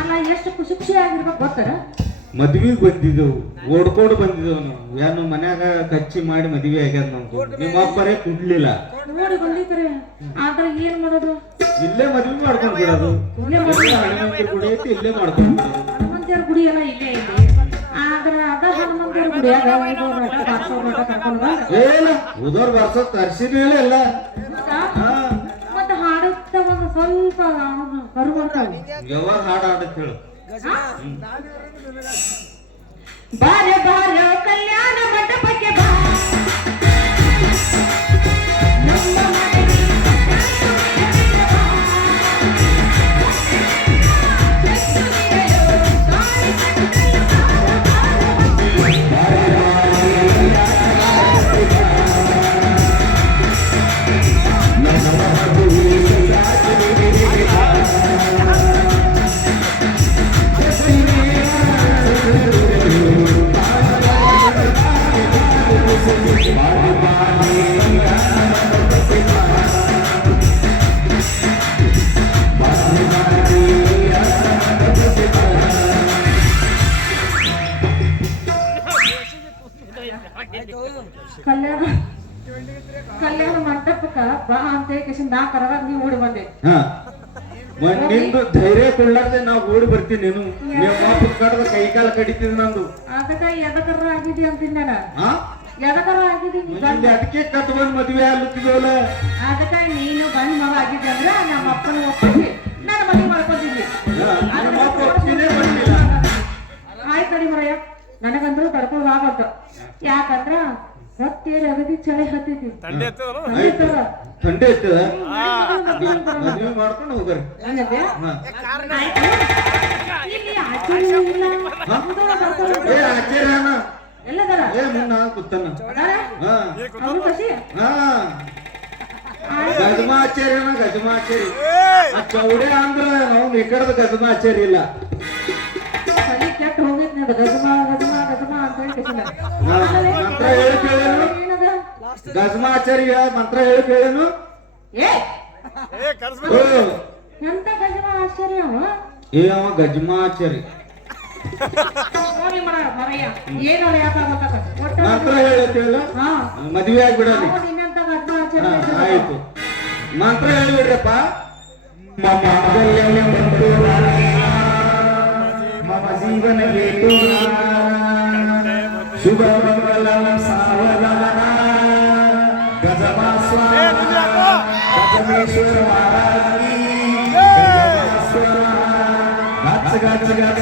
ಅಲ್ಲ ಎಷ್ಟು ಖುಷಿ ಖುಷಿ ಆಗಿರ್ಬೇಕು ಗೊತ್ತಾರ. ಮದ್ವಿಗೆ ಬಂದಿದ್ದೆವು, ಓಡ್ಕೊಂಡು ಬಂದಿದ್ದೆವು ನಾವು. ಏನು ಮನ್ಯಾಗ ಕಚ್ಚಿ ಮಾಡಿ ಮದ್ವೆ ಆಗ್ಯಾದ ನಮ್ದು. ನಿಮ್ಮ ಅಪ್ಪರೇ ಕುಡ್ಲಿಲ್ಲ ನೋಡಿ ಬಂದಿದ್ರೆ. ಆದ್ರೆ ಏನ್ ಮಾಡೋದು, ಇಲ್ಲೇ ಮದ್ವೆ ಮಾಡ್ಕೊಂಡ್ ಬಿಡೋದು. ಹನುಮಂತರ ಗುಡಿ ಐತಿ, ಇಲ್ಲೇ ಮಾಡ್ಕೊಂಡ್ ಬಿಡೋದು. ಹನುಮಂತರ ಗುಡಿ ಎಲ್ಲ ಇಲ್ಲೇ ಇದೆ. ಆದ್ರೆ ಅದ ಹನುಮಂತರ ಗುಡಿಯಾಗ ಏನ ಉದೋರ್ ಬರ್ಸೋದ್ ತರ್ಸಿರ್ಲಿಲ್ಲ ಎಲ್ಲ. ಮತ್ತೆ ಹಾಡುತ್ತ ಒಂದು ಸ್ವಲ್ಪ ಕರು ಬರ್ತಾವ. ಯಾವಾಗ ಹಾಡು ಆಡತ್ ಹೇಳು. ಬಾರ ಬಾರ ಕಲ್ಯಾಣ ಮಂಟಪಕ್ಕೆ ಬಾ, ಕಲ್ಯಾಣ ಮಂಟಪಕ್ಕ ಬಾ ಅಂತ ಹೇಳಿ ನಾ ಕರದಾಗ ನೀವ್ ಓಡಿ ಬಂದೆ. ನಿಂದು ಧೈರ್ಯ ಕೊಡ್ಲಾರ್ದೆ ನಾವು ಓಡಿ ಬರ್ತೀನಿ. ನೀನು ನಿಮ್ಮ ಕಡದ ಕೈ ಕಾಲ ಕಡಿತೀನಿ ನಂದು. ಅದಕ್ಕ ಎದಕರ ಆಗಿದಿ ಅಂತೀನಿ ನಾನು. ಎದಕರ ಆಗಿದಿ ಅದಕ್ಕೆ ಕತ್ಕೊಂಡ್ ಮದ್ವೆ ಆಗ್ಲತ್ತಿದ್ವಲ್ಲ. ಅದಕ್ಕ ನೀನು ಗಂಡ ಮಗ ಆಗಿದ್ದೆ ಅಂದ್ರ ನಮ್ಮ ಅಪ್ಪನ ಒಪ್ಪಿಸಿ ನಾನು ಮದುವೆ ಮಾಡ್ಕೊಂಡಿದ್ವಿ. ಆಯ್ತು ಕಡಿ ಮರಯ್ಯ, ನನಗಂದ್ರು ತಡ್ಕೊಂಡು ಆಗತ್ತ. ಯಾಕಂದ್ರ ಹೊತ್ತೇರಿ ಅಗದಿ ಚಳಿ ಹತ್ತೈತಿ, ಥಂಡಿ ಇರ್ತದ. ಮದ್ವೆ ಮಾಡ್ಕೊಂಡು ಹೋಗ್ರಿ. ಆಚಾರ್ಯನ ಎಲ್ಲದಾರ ಏ ಮುನ್ನ ಕೂತನ ಗಜಮಾಚಾರ್ಯನ ಗಜಮಾಚಾರಿ. ಆ ಚೌಡೆ ಅಂದ್ರ ನಾವು ಈ ಕಡೆದ ಗಜಮಾಚಾರಿ ಇಲ್ಲ. ಕೆಟ್ಟ ಹೋಗೈತಿ ನೋಡ ಗಜಮ ಗಜಮ ಗಜಮ ಅಂತ ಹೇಳಿ ಮಂತ್ರ ಹೇಳಿ ಕೇಳೇನು? ಗಜಮಾಚಾರ್ಯ ಮಂತ್ರ ಹೇಳಿ ಕೇಳೇನು? ಎಂತ ಗಜಮ ಆಶ್ಚರ್ಯ ಏ ಅವ ಗಜಮಾಚಾರಿ. ಏನಾರ ಮಂತ್ರ ಹೇಳತ್ತೇಳ ಮದ್ವೆ ಆಗ್ಬಿಡಲಿ. ಆಯ್ತು, ಮಂತ್ರ ಹೇಳಿಬಿಡ್ರಪ್ಪ. ಮಮ ಜೀವನ ಹೇತು ಶುಭ ಮಂಗಲ ಸಾವಧಾನ ಗಜಮಾಸ್ವ ಗಜಮೇಶ್ವರ ಗಚ್ಚ ಗಚ್ಚ ಗಚ್ಚ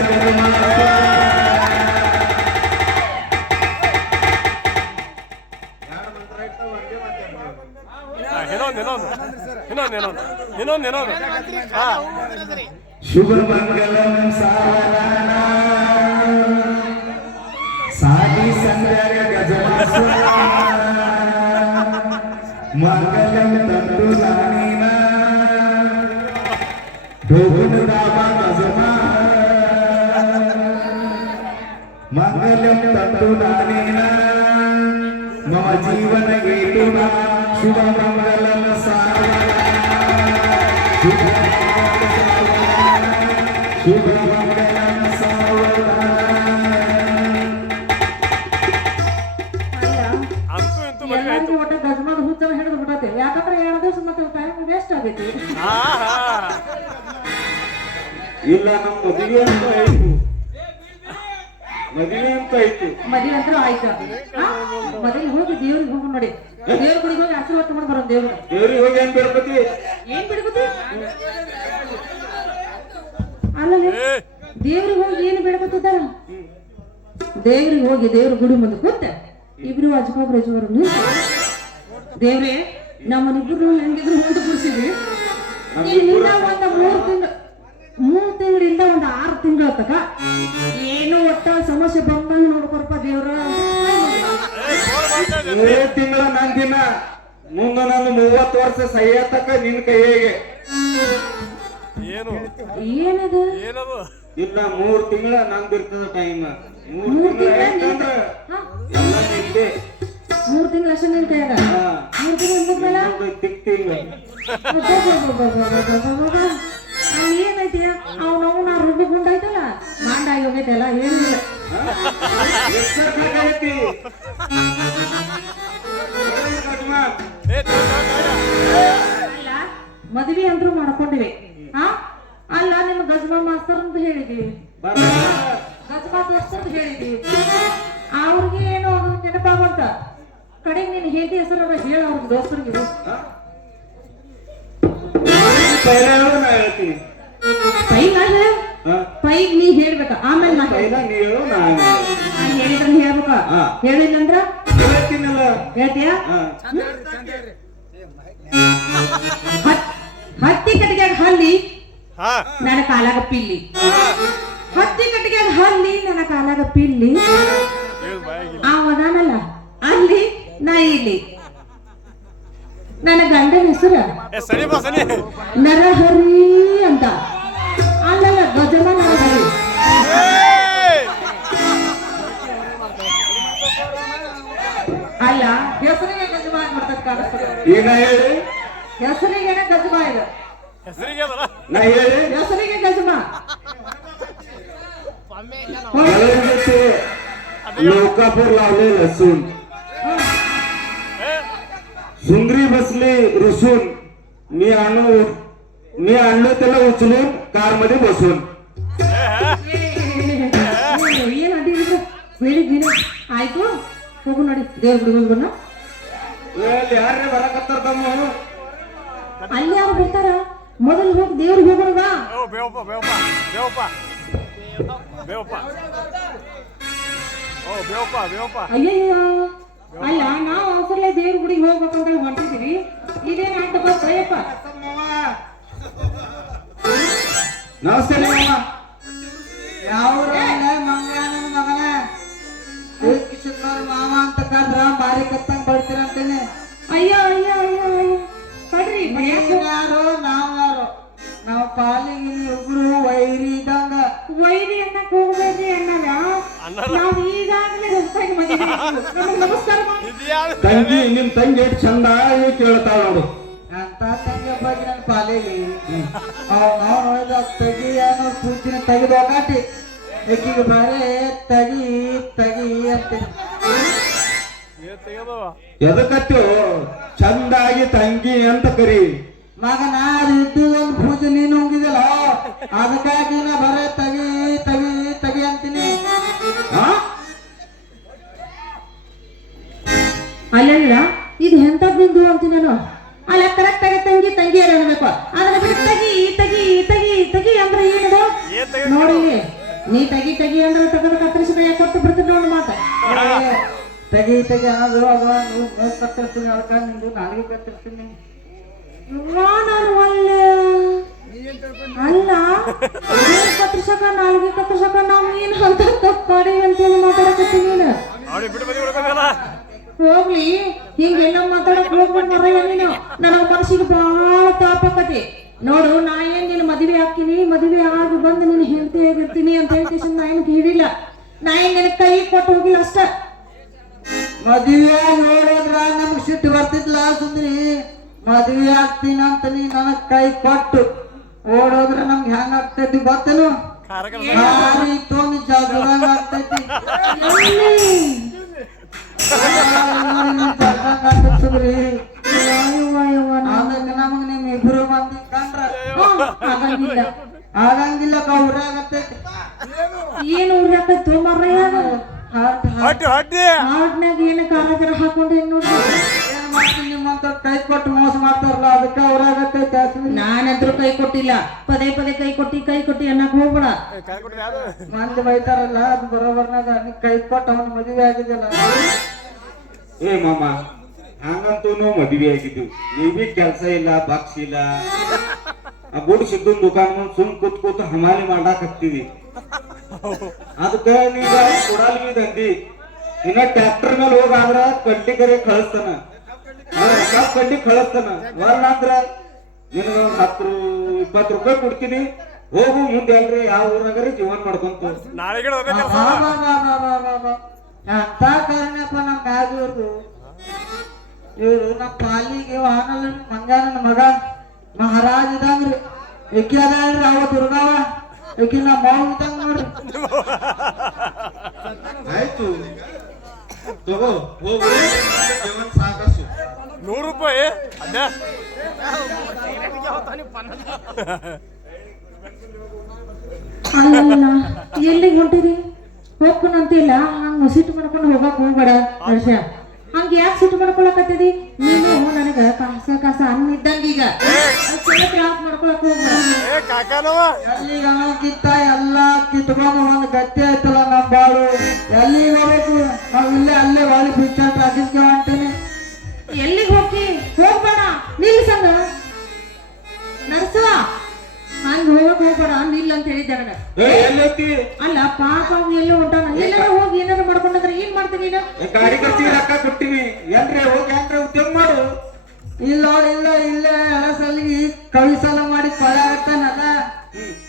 ಶುಭ ಮಂಗಲಂ ಸಾವಧಾನ ಸಾಧಿ ಸಂಗರ ಗಜಮಾಸ್ವ ಮಂಗಲಂ ತಂತು ದಾನೇನ ಢೋಗುಣ ರಾಮ ಗಜಮ ಮಂಗಲಂ ತಂತು ದಾನೇನ ಮಮ ಜೀವನ ಹೇತುನ ಶುಭ ಮಂಗಲಂ ಸಾವಧಾನ ಶುಭ ಮಂಗಲಂ ಸಾವಧಾನ. ಎಲ್ಲರಿಗೂ ಒಟ್ಟು ಗಜಮದ ಹುಚ್ಚನ ಹಿಡಿದು ಬಿಡತ್ತೆ. ಯಾಕಂದ್ರೆ 2 ದಿವಸ ಮತ್ತೆ ಟೈಮ್ ವೇಸ್ಟ್ ಆಗೈತಿ. ಇಲ್ಲ ನಮ್ಮ ಮದುವೆ ಅಂತ ಆಯ್ತು, ಮದುವೆ ಅಂತ ಆಯ್ತು. ಮದುವೆ ಅಂತೂ ಆಯ್ತು. ಮದುವೆ ಹೋಗಿ ದೇವ್ರಿಗೆ ಹೋಗಿ ನೋಡಿ, ದೇವ್ರ ಗುಡಿಗೆ ಹೋಗಿ ಆಶೀರ್ವಾದ ಮಾಡಿ ಬರೋದು. ದೇವ್ರಿಗೆ ಹೋಗಿ ಏನ್ ಬಿಡ್ಬತಿ? ಏನ್ ಬಿಡ್ಬತಿ? ಅಲ್ಲಲ್ಲಿ ದೇವ್ರಿಗೆ ಹೋಗಿ ಏನು ಬಿಡ್ಬತ್ತಿದ್ದಾರ? ದೇವ್ರಿಗೆ ಹೋಗಿ ದೇವ್ರ ಗುಡಿ ಮುಂದೆ ಕೂತ ಇಬ್ರು ಅಜ್ಜಾಬ್ರು ಅಜ್ಜವರು ನಿಂತು, ದೇವ್ರೆ ನಮ್ಮನಿಬ್ರು ಹೆಂಗಿದ್ರು ಊಟ ಕುಡಿಸಿದ್ವಿ. ಇಲ್ಲಿಂದ ಒಂದು 3 ತಿಂಗಳಿಂದ ಒಂದು 6 ತಿಂಗಳ ತಕ ಏನು ಒಟ್ಟ ಸಮಸ್ಯೆ ಬಂದಂಗ ನೋಡ್ಕೊರಪ್ಪ ದೇವ್ರ. 3 ತಿಂಗಳ ನಂದಿನ ಮುಂದ ನಾನು 30 ವರ್ಷ ಸಹ್ಯತಕ ನಿನ್ ಕೈಗೆ ಏನದು ಇಲ್ಲ 3 ತಿಂಗಳ ನಂದಿರ್ತದ ಟೈಮ್. 3 ತಿಂಗಳ 3 ತಿಂಗಳ ಅಷ್ಟೇ ನಿನ್ ಕೈಯಾಗ. 3 ತಿಂಗಳ ತಿಕ್ ತಿಂಗಳ ಏನೈತಿ ಅವನವನು ಸಾಕಾಗೈತಲ್ಲ ಏನಿಲ್ಲ. ಎಷ್ಟ ಸಾಕಾಗೈತಿ ಅಲ್ಲ ಮದ್ವಿ ಅಂದ್ರೂ ಮಾಡ್ಕೊಂಡಿವಿ. ಹಾ ಅಲ್ಲ ನಿಮ್ಮ ಗಜಮಾ ಮಾಸ್ತರ್ ಅಂತ ಹೇಳಿದೀವಿ, ಗಜಮಾ ದೋಸ್ತರ್ ಅಂತ ಹೇಳಿದೀವಿ. ಅವ್ರಿಗೆ ಏನೋ ಅದು ನೆನಪಾಗಂತ ಕಡೆಗೆ ನೀನು ಹೇಗೆ ಹೆಸರು ಹೇಳ ಅವ್ರಿಗೆ ದೋಸ್ತರಿಗೆ. ನಾ ಹೇಳ್ತೀನಿ. ಪೈಗ್ ನೀ ಹೇಳ್ಬೇಕ, ಆಮೇಲೆ ನಾ ಹೇಳು ನಾ ಹೇಳಿದ್ರ ಹೇಳ್ಬೇಕ. ಹೇಳಿಲ್ಲಂದ್ರ ಹೇಳ್ತೀನಲ್ಲ. ಹೇಳ್ತೀಯ? ಹತ್ತಿ ಕಟ್ಟಿಗೆ ಹಲ್ಲಿ ನನ್ನ ಕಾಲಾಗ ಪಿಲ್ಲಿ, ಹತ್ತಿ ಕಟ್ಟಿಗೆ ಹಲ್ಲಿ ನನ್ನ ಕಾಲಾಗ ಪಿಲ್ಲಿ. ಅವದಾನಲ್ಲ ಅಲ್ಲಿ ನಾ ಇಲ್ಲಿ. ನನ್ನ ಗಂಡನ ಹೆಸರು ನರಹರಿ ಅಂತ. ಅಲ್ಲಲ್ಲ ಗಜಮ ನರಹರಿ. ಅಲ್ಲ ಹೆಸರಿಗೆ ಗಜಮ ಆಗ್ಬಿಡ್ತದ ಕಾಣಿಸ್ತದೆ. ಈಗ ಹೇಳಿ. ಹೆಸರಿಗೇನ ಗಜಮ ಇದು, ನಾ ಹೇಳಿ. ಹೆಸರಿಗೆ ಗಜಮ. लोकापूर लावले लसूण, सुंदरी बसली रुसून, मी आणलो त्याला उचलून कार मध्ये बसून. ಏನ್ ಅಡ್ಡಿಲ್ಲ ಹೇಳಿದ್ದೀನಿ. ಆಯ್ತು ಹೋಗು ನೋಡಿ ದೇವ್ರ ಗುಡಿಗೆ ಹೋಗೋಣ. ಯಾರೇ ಬರಕತ್ತಾರ ತಮ್ಮ? ಅಲ್ಲಿ ಯಾರು ಬರ್ತಾರ? ಮೊದಲು ಹೋಗಿ ದೇವ್ರಿಗೆ ಹೋಗೋಣ ಬಾ. ಅಯ್ಯಯ್ಯೋ ಅಲ್ಲ ನಾವು ಅವಸರಲೇ ದೇವ್ರ ಗುಡಿಗೆ ಹೋಗ್ಬೇಕಂತ ಹೊಂಟಿದೀವಿ. ಇದೇನ್ ಆಯ್ತು ಬಯ್ಯಪ್ಪ. ನಮಸ್ತೆ ಯಾವ ಮಂಗ್ಯಾನ ಮಗನ ಕಿಶೋರ್ ಮಾವ ಅಂತ ಕರ್ದ್ರ ಮಾರಿ ಕತ್ತಂಗ್ ಬರ್ತೀರ ಅಂತೇನೆ. ಅಯ್ಯೋ ಅಯ್ಯೋ ಅಯ್ಯೋ ಅಯ್ಯೋ ಕಡ್ರಿ ಯಾರು ನಾವ್ ಯಾರು? ನಾವ್ ಪಾಲಿಗೆ ಇಬ್ರು ವೈರಿ ಇದ್ದಂಗ. ವೈರಿ ಅನ್ನಕ್ ಹೋಗ್ಬೇಡ್ರಿ ಅಣ್ಣಗ. ನಾವ್ ಈಗಾಗಲೇ ಹೊಸದಾಗಿ ಮದುವೆ ನಮಗ್ ನಮಸ್ಕಾರ ಮಾಡಿ. ತಂಗಿ ನಿಮ್ ತಂಗಿ ಎಷ್ಟು ಚಂದ ಕೇಳ್ತಾಳ ನೋಡು. ಅಂತ ತಂಗಿ ಬಗ್ಗೆ ನನ್ನ ಪಾಲಿಗೆ ನಾವು ನೋಡಿದ ತಗಿ ಅನ್ನೋ ಸೂಚನೆ ತೆಗೆದು ಹೋಗಾಟಿ ಎಕ್ಕಿಗೆ ಬರೇ ತಗಿ ತಗಿ ಅಂತ. ಎದಕತ್ತೋ ಚಂದಾಗಿ ತಂಗಿ ಅಂತ ಕರಿ ಮಗನ ಅದು ಇದ್ದು ಒಂದು ಪೂಜೆ ನೀನು ಹೋಗಿದಿಲ್ಲ, ಅದಕ್ಕಾಗಿ ನಾ ಬರೇ ತಗಿ ತಗಿ ತಗಿ ಅಂತೀನಿ. ಅಲ್ಲ ಇದು ಎಂತದ್ ನಿಂದು ಅಂತೀನಿ ನಾನು. ಅಲ್ಲ ಕರೆಕ್ಟ್ ಆಗಿ ತಂಗಿ ತಂಗಿ ಅನ್ನಬೇಕು. ಅದನ್ನ ಬಿಟ್ಟು ತಗಿ ತಗಿ ತಗಿ ತಗಿ ಅಂದ್ರೆ ಏನದು ನೋಡಿ. ನೀ ತಗಿ ತಗಿ ಅಂದ್ರೆ ತಗದು ಕತ್ತರಿಸಿದ ಕೊಟ್ಟು ಬಿಡ್ತೀನಿ ನೋಡಿ ಮಾತ. ತಗಿ ತಗಿ ಅನ್ನೋದು ಅದು ಕತ್ತರಿಸ್ತೀನಿ, ಅದಕ್ಕೆ ನಿಂದು ನಾಲ್ಗೆ ಕತ್ತರಿಸ್ತೀನಿ. ನಾನು ಅಲ್ಲ ಕತ್ತರ್ಸಕ ನಾಲ್ಗೆ ಕತ್ತರ್ಸಕ ನಾವು ಏನು ಅಂತ ತಪ್ಪು ಮಾಡಿ ಅಂತೇಳಿ ಮಾತಾಡಕತ್ತೀನಿ ನೀನು. ಹೋಗ್ಲಿ ಹಿಂಗೆಲ್ಲ ಮಾತಾಡಕ್ ಹೋಗ್ಬಾರ್ದು ನೀನು. ನನಗ ಮನಸ್ಸಿಗೆ ಬಹಳ ತಾಪಕತಿ ನೋಡು. ನಾ ಏನ್ ನೀನು ಮದುವೆ ಹಾಕಿನಿ, ಮದುವೆ ಆಗಿ ಬಂದು ನೀನು ಹೆಂಡತಿ ಆಗಿರ್ತೀನಿ ಅಂತ ಹೇಳಿ ನಾ ಏನು ಹೇಳಿಲ್ಲ. ನಾ ಏನ್ ನಿನ್ ಕೈ ಕೊಟ್ಟು ಹೋಗಿಲ್ಲ ಅಷ್ಟ. ಮದುವೆ ನೋಡಿದ್ರ ನಮ್ಗೆ ಸಿಟ್ಟು ಬರ್ತಿದ್ಲ ಸುಂದ್ರಿ. ಮದುವೆ ಆಗ್ತೀನಿ ಅಂತ ನೀ ನನಗ್ ಕೈ ಕೊಟ್ಟು ಓಡೋದ್ರ ನಮ್ಗೆ ಹೆಂಗ ಆಗ್ತೈತಿ ಗೊತ್ತೇನು? ಭಾರಿ ತೋನಿ ಜಾಗದಂಗ ಆಗ್ತೈತಿ. ಅದಕ್ಕೆ ನಮಗ್ ನಿಮ್ ಇಬ್ರು ಮಂದಿ ಕಂಡ್ರ ಆಗಂಗಿಲ್ಲ ಆಗಂಗಿಲ್ಲ ಊರಾಗತ್ತೈತಿ. ಏನು ಊರಾಕತ್ತು ಮರ್ರಯ್ಯ? ಹಾಡ್ನಾಗ ಏನು ಕಾರಾಗರ ಹಾಕೊಂಡು ಏನ್ ನೋಡ್ರಿ. ಏನ್ ಮಾಡ್ತೀನಿ ನಿಮ್ಮಂತ ಕೈ ಕೊಟ್ಟು ಮೋಸ ಮಾಡ್ತಾರಲ್ಲ, ಅದಕ್ಕೆ ಊರಾಗತ್ತೈತಿ. ನಾನಂತ್ರು ಕೈ ಕೊಟ್ಟಿಲ್ಲ. ಪದೇ ಪದೇ ಕೈ ಕೊಟ್ಟಿ ಅನ್ನಕ್ ಹೋಗ್ಬೇಡ. ಮಂದಿ ಬೈತಾರಲ್ಲ ಅದು ಬರೋಬರ್ನಾಗ ನೀ ಕೈ ಕೊಟ್ಟು ಅವನು ಮದುವೆ ಆಗಿದ್ದಿಲ್ಲ. ಏ ಮಾಮ ಹಂಗಂತೂ ನಾವು ಮದುವೆ ಆಗಿದ್ದೀವಿ. ನೀವೀ ಕೆಲಸ ಇಲ್ಲ ಬಾಕ್ಸ್ ಇಲ್ಲ. ಆ ಗುಡ್ ಸಿದ್ದನ್ ದುಕಾನ್ ಮುಂದ್ ಸುಮ್ ಕೂತ್ ಹಮಾಲಿ ಮಾಡಾಕ್ ಹತ್ತೀವಿ. ಅದಕ್ಕ ನೀಗ ಕೊಡಲ್ವಿ ದಂಡಿ. ಇನ್ನ ಟ್ರ್ಯಾಕ್ಟರ್ ಮೇಲೆ ಹೋಗಾದ್ರ ಕಡ್ಡಿ ಕರೆ ಕಳಿಸ್ತಾನ, ಕಡ್ಡಿ ಕಳಿಸ್ತಾನ. ಅಂದ್ರ ನಿನಗ 10-20 ರೂಪಾಯಿ ಕೊಡ್ತೀನಿ, ಹೋಗು ಮುಂದೆ ಅಲ್ರಿ ಯಾವ ಊರಾಗ್ರಿ ಜೀವನ ಮಾಡ್ಕೊಂತ. ಅಂತ ಕಾರಣಪ್ಪ ನಮ್ ಮ್ಯಾಗಿವ್ರು. ಇವ್ರು ನಮ್ಮ ಪಾಲಿಗೆ ಆನಲ್ ಮಂಗ್ಯಾನ ಮಗ ಮಹಾರಾಜ ಇದಂಗ್ರಿ. ಎಕ್ಕಿ ಅದಾಳ್ರಿ ಅವ ದುರ್ಗಾವ ಈಕಿ ನಾ ಮಾಡ್ಬಿಟ್ಟಂಗ ನೋಡ್ರಿ. ಆಯ್ತು ತಗೋ ಹೋಗು ಜೀವನ ಸಾಕಸು. 100 ರೂಪಾಯಿ ಅಡ್ಡ ಅಲ್ಲ ಎಲ್ಲಿಗೆ ಹೊಂಟಿರಿ ಹೋಗ್ಕೊಂಡಂತಿಲ್ಲ ಹಂಗ ಸಿಟ್ಟು ಮಾಡ್ಕೊಂಡು ಹೋಗಕ್ ಹೋಗ್ಬೇಡ ಹರ್ಷ. ಹಂಗ ಯಾಕೆ ಸಿಟ್ಟು ಮಾಡ್ಕೊಳಕತ್ತದಿ ನೀನು ನನಗ ಕಾಸ ಅನ್ನ ಇದ್ದಂಗ ಈಗ ತ್ರಾಸ ಮಾಡ್ಕೊಳಕ್ ಹೋಗ್ಬೇಡ. ಏ ಕಾಕಾನವ ಎಲ್ಲಿಗೆ ಅನ್ನೋಕ್ಕಿಂತ ಎಲ್ಲ ಕಿತ್ಕೊಂಡು ಒಂದು ಗಟ್ಟಿ ಆಯ್ತಲ್ಲ ನಮ್ಮ ಬಾಳು. ಎಲ್ಲಿಗೆ ಹೋಗ್ಬೇಕು ನಾವು ಇಲ್ಲೇ ಅಲ್ಲೇ ಬಾಳಿ ಬಿಚ್ಚಾಟ ಆಗಿದ್ಕೆ ಹೊಂಟೀನಿ. ಎಲ್ಲಿಗೆ ಹೋಗ್ಬೇಡ ನಿಲ್ಸಂಗ ನರ್ಸುವ ಹಂಗ ಹೋಗಕ್ ಹೋಗ್ಬೇಡ ನಿಲ್ ಅಂತ ಹೇಳಿದ್ದೆ ನನಗ. ಎಲ್ಲೈತಿ ಅಲ್ಲ ಪಾಪ ಅವ್ನು ಎಲ್ಲೋ ಹೊಂಟಾನ ಎಲ್ಲಾರ ಹೋಗಿ ಏನಾರ ಮಾಡ್ಕೊಂಡ್ರೆ ಏನ್ ಮಾಡ್ತೀನಿ ನೀನು? ಗಾಡಿ ಖರ್ಚಿಗೆ ರೊಕ್ಕ ಕೊಟ್ಟಿವಿ ಏನ್ರಿ ಹೋಗಿ ಏನ್ರಿ ಉದ್ಯೋಗ ಮಾಡು. ಇಲ್ಲ ಇಲ್ಲ ಇಲ್ಲೇ ಸಲಿಗೆ ಕವಿಸಲ ಮಾಡಿ ಕೊಳಗತ್ತಾನಲ್ಲ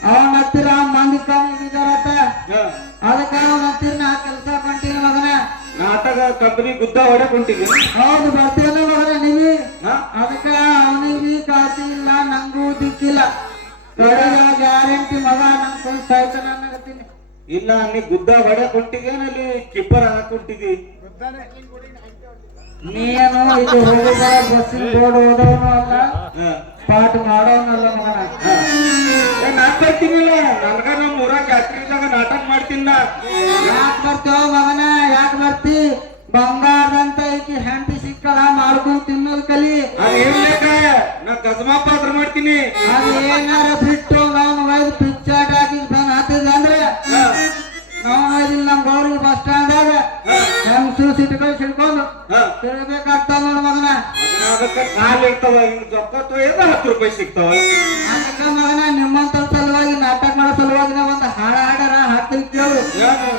ಅವನ ಹತ್ತಿರ ಮಂದಿ ಕಮ್ಮಿ ಬಿದ್ದಾರತ್ತ. ಅದಕ್ಕೆ ಅವನ ಹತ್ತಿರ ನಾ ಕೆಲಸ ಕೊಂತೀನಿ ಮಗನ. ನಾಟಕ ಕಂಪನಿ ಗುದ್ದ ಹೊಡಕ್ ಹೊಂಟಿವಿ. ಹೌದು ಬರ್ತೇನೆ ಮಗನ ನೀವಿ. ಅದಕ್ಕೆ ಅವನಿಗೆ ಕಾಸಿ ಇಲ್ಲ ನಂಗೂ ದಿಕ್ಕಿಲ್ಲ. ಗ್ಯಾರಂಟಿ ಮಗ ನಂಗೆ ಸ್ವಲ್ಪ ಸಾಯ್ತಾನ ಅನ್ನಕತ್ತೀನಿ. ಇಲ್ಲ ನೀ ಗುದ್ದ ಹೊಡಕ್ ಹೊಂಟಿಗೇನಲ್ಲಿ ಕಿಬ್ಬರ್ ಹಾಕ್ ಹೊಂಟಿದಿ. ನೀನು ಇದು ಹೋಗುವ ಬಸ್ಸಿನ ಬೋರ್ಡ್ ಓದೋನು ಅಲ್ಲ ಪಾಠ ಮಾಡೋನಲ್ಲ ಮಗನ. ನಾನ್ ಬರ್ತೀನಿಲ್ಲ ನನ್ಗ ನಮ್ ಊರಾಗ ಜಾತ್ರೆ ಇದ್ದಾಗ ನಾಟಕ ಮಾಡ್ತೀನಿ ನಾ. ಯಾಕೆ ಬರ್ತೀವ ಮಗನ ಯಾಕೆ ಬರ್ತಿ? ಬಂಗಾರದಂತ ಐತಿ ಹೆಂಡತಿ ಸಿಕ್ಕಳ ಮಾಡ್ಕೊಂಡ್ ತಿನ್ನೋದ್ ಕಲಿ. ಅದೇನ್ ಲೇಕ ನಾ ಕಸಮಾ ಪಾತ್ರ ಮಾಡ್ತೀನಿ. ಅದು ಏನಾರ ಬಿಟ್ಟು ನಾವು ಒಯ್ದು ಪಿಚ್ಚಾಟ ಹಾಕಿ ಬಂದ್ ಹಾಕಿದ್ವಿ ಅಂದ್ರೆ ನಾವು ಒಯ್ದಿಲ್ಲ ನಮ್ ಗೌರಿಗೆ ಬಸ್ ಸ್ಟ್ಯಾಂಡ್ದಾಗ ಹೆಂಗ್ ಸಿಟ್ಗಳು ಸಿಡ್ಕೊಂಡು ತಿಳ್ಬೇಕಾಗ್ತಾವ ನೋಡ್ ಮಗನ. ಅದಕ್ಕೆ ಕಾಲ್ ಇರ್ತಾವ ಹಿಂಗ್ ಜೊಕ್ಕತ್ತು 10 ರೂಪಾಯಿ ಸಿಗ್ತಾವ. ಅದಕ್ಕ ಮಗನ ನಿಮ್ಮಂತ ಸಲುವಾಗಿ ನಾಟಕ ಮಾಡೋ ಸಲುವಾಗಿ ನಾವ್ ಒಂದು ಹಾಡಾರ ಹಾಕ್ತೀನಿ ಕೇಳು. ಏನು?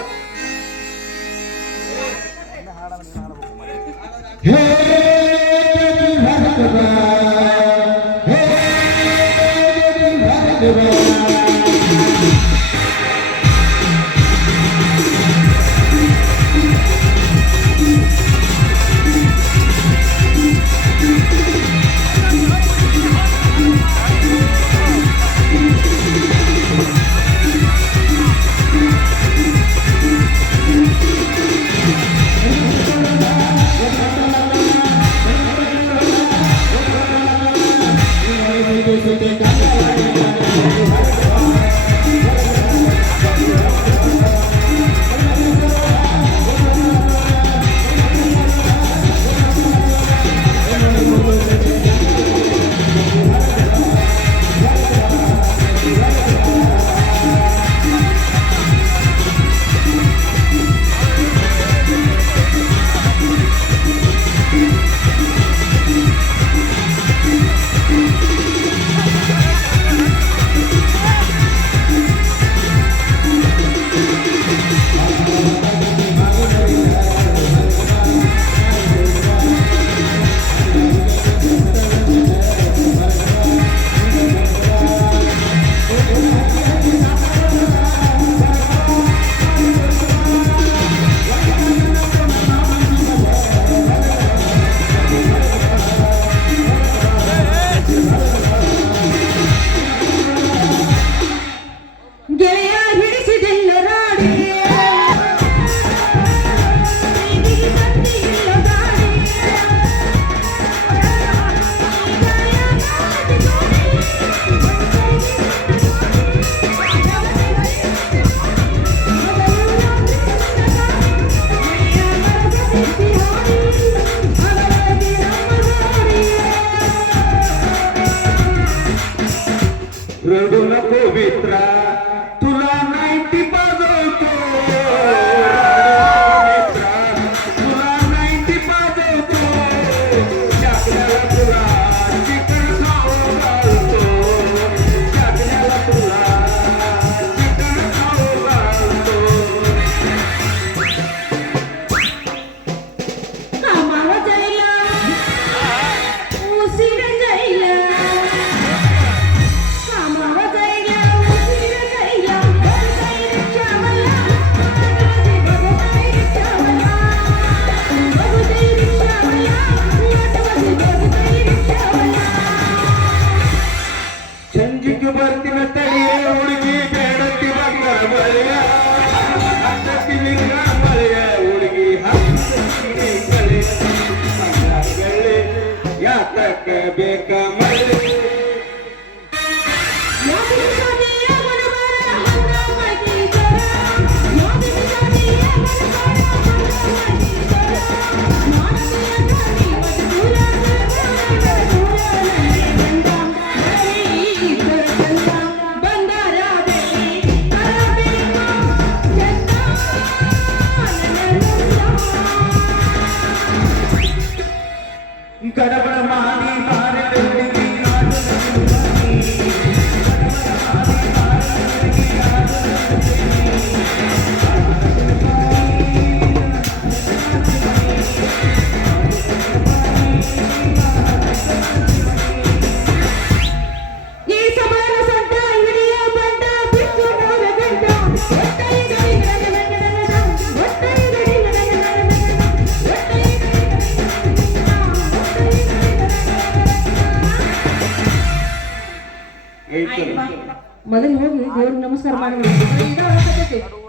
ಮೊದಲು ಹೋಗಿ ದೇವ್ರಿಗೆ ನಮಸ್ಕಾರ ಮಾಡಿ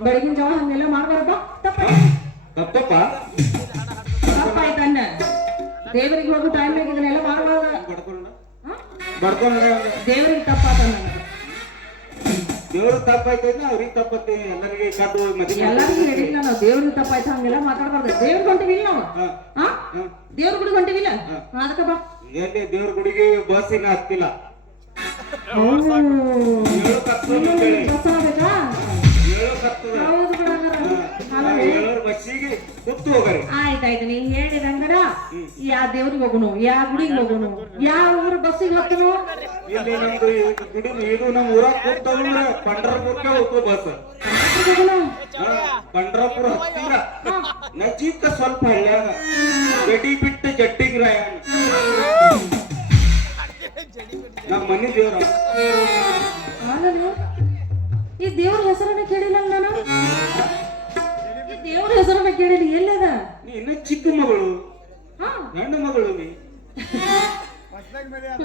ಬೆಳಗಿನ ಜಾವ ಹಂಗೆಲ್ಲ ಮಾಡ್ಬಾರ್ದ ತಪ್ಪಪ್ಪ ತಪ್ಪಾಯ್ತು ಅನ್ನ ದೇವರಿಗೆ ಹೋಗೋ ಟೈಮ್ನಾಗ ಇದನ್ನೆಲ್ಲ ಮಾಡಬಾರ್ದ ಬಡ್ಕೊಂಡ ದೇವರಿಗೆ ತಪ್ಪಾತ ದೇವ್ರ ತಪ್ಪಾಯ್ತೈತೆ ಅವ್ರಿಗೆ ತಪ್ಪತ್ತೆ ಎಲ್ಲರಿಗೆ ಕದ್ದು ಮದುವೆ ಎಲ್ಲರಿಗೂ ಹೇಳಿಲ್ಲ ನಾವು ದೇವ್ರಿಗೆ ತಪ್ಪಾಯ್ತು ಹಂಗೆಲ್ಲ ಮಾತಾಡ್ಬಾರ್ದು ದೇವ್ರಿಗೆ ಹೊಂಟಿವಿಲ್ಲ ನಾವು ದೇವ್ರ ಗುಡಿಗೆ ಹೊಂಟಿವಿಲ್ಲ ಅದಕ್ಕ ಬಾ ಎಲ್ಲಿ ದೇವ್ರ ಗುಡಿಗೆ ಬಸ್ ಇನ್ನ ಹತ್ತಿಲ್ಲ ಹೌದು ಏಳು ಕತ್ತದ ಹೇಳಿ ಬಸ್ ಆಗ್ಬೇಕಾ ಏಳು ಕತ್ತದ ಹೌದು ಬಿಡಂಗಾರ ಏಳೋರ್ ಬಸ್ಸಿಗೆ ಕೂತು ಹೋಗರಿ ಆಯ್ತಾಯ್ತು ನೀ ಹೇಳಿದಂಗರ ಯಾವ ದೇವ್ರಿಗೆ ಹೋಗುನು ಯಾವ ಗುಡಿಗೆ ಹೋಗುನು ಯಾವ ಊರ ಬಸ್ಸಿಗೆ ಹೋಗ್ತಾನು ಇಲ್ಲಿ ನಮ್ದು ಗುಡಿ ಇದು ನಮ್ಮ ಊರಾಗ ಕೂತವ್ರ ಪಂಡ್ರಪುರಕ್ಕೆ ಹೋಗ್ತು ಬಸ್ ಪಂಡ್ರಪುರ ಹತ್ತಿರ ನಜೀಕ ಸ್ವಲ್ಪ ಹಳ್ಳ್ಯಾಗ ಗಡಿ ಬಿಟ್ಟು ಜಟ್ಟಿಗ್ ರಾಯ ನಮ್ಮ ಮನೆ ದೇವ್ರ ಈ ದೇವ್ರ ಹೆಸರನ್ನ ಕೇಳಿಲ್ಲ ನಾನು ಈ ದೇವ್ರ ಹೆಸರನ್ನ ಕೇಳಿಲ್ಲ ಎಲ್ಲದ ನೀ ಇನ್ನ ಚಿಕ್ಕ ಮಗಳು ಹಾ ಗಂಡು ಮಗಳು ನೀ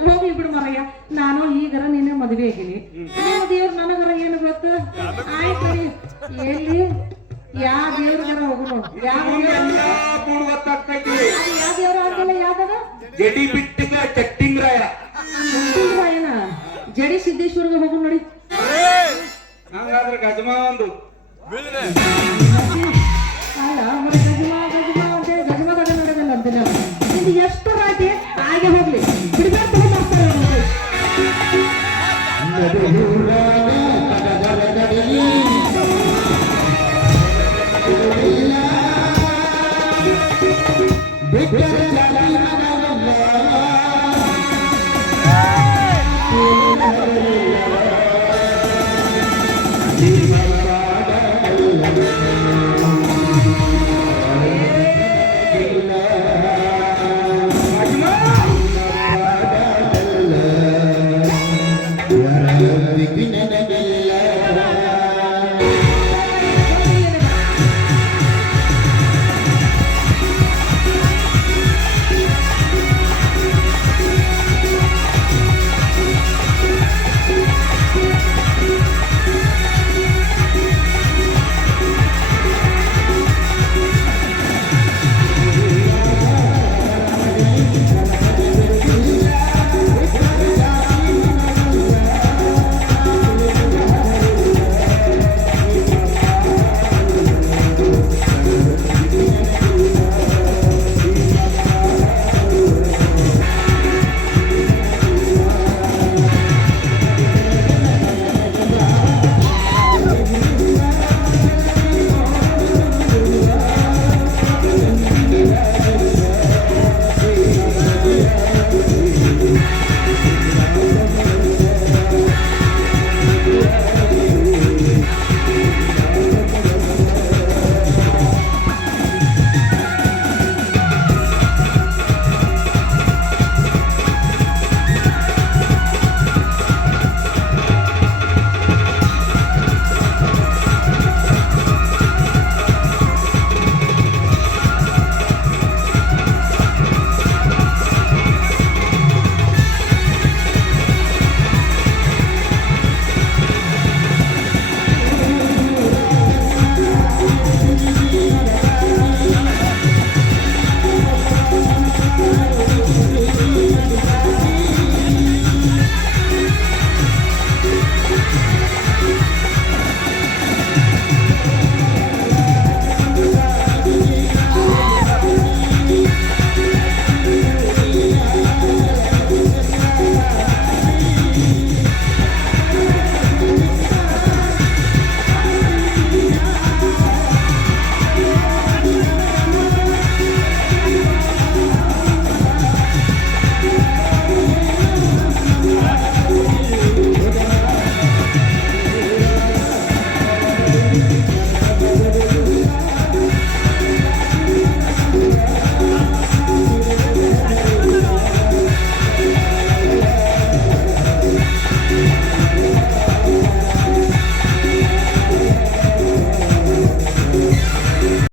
ಹೋಗ್ಲಿ ಬಿಡು ಮರಯ್ಯ ನಾನು ಈಗರ ನಿನ್ನೆ ಮದುವೆ ಆಗೀನಿ ದೇವ್ರ ನನಗರ ಏನು ಗೊತ್ತು ಆಯ್ತು ಎಲ್ಲಿ ಯಾವ ದೇವ್ರಿಗಾರ ಹೋಗುನು ಯಾವ ದೇವ್ರ ಆಗಲ್ಲ ಯಾವ್ದದ ಜಡಿ ಬಿಟ್ಟಿಗ ಚಟ್ಟಿಂಗ್ರಾಯ ರಾಯನ ಜಡಿ ಸಿದ್ದೇಶ್ವರ್ಗೆ ಹೋಗು ನೋಡಿ ಹಂಗಾದ್ರೆ ಗಜಮ ಒಂದು ಅಲ್ಲ ಮತ್ತೆ ಗಜಮಾ ಗಜಮಾ ಅಂತೇಳಿ ಗಜಮದಾಗ ನಡೆದಲ್ಲ ಅಂತ ಇದು ಎಷ್ಟು ರಾಟಿ ಹಾಗೆ ಹೋಗ್ಲಿ ಬಿಡ್ಬೇಕು ಮಾಡ್ತಾರೆ